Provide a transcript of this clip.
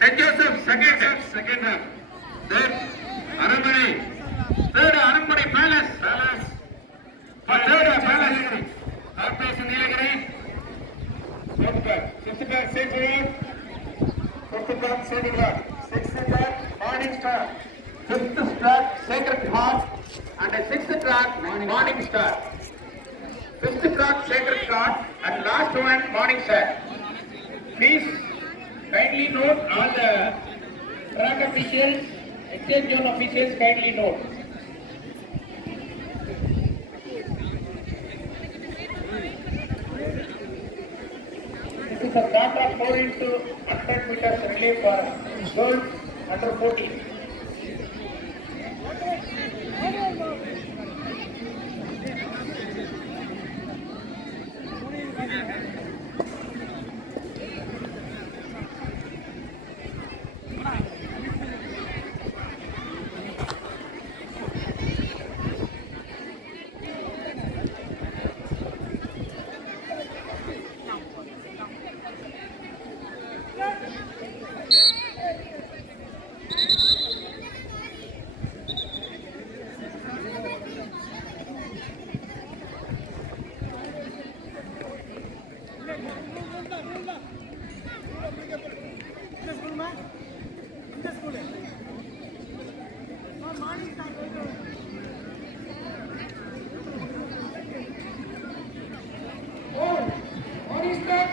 St. Joseph, second half. Then Aramani, third Aramani Palace. For third Palace. Third place in Nilagiri. Fourth cut. Fifth cut, St. Jude. Fifth cut, St. Jude. Sixth cut, Morning Star. Fifth track, Sacred Heart. And the sixth track, Morning Star. Fifth track, Sacred Heart. And last one, Morning Star. Please kindly note all the track officials, exchange zone officials, kindly note. This is a start of 4 into 100 meters relay for girls under 14. Morning, sir.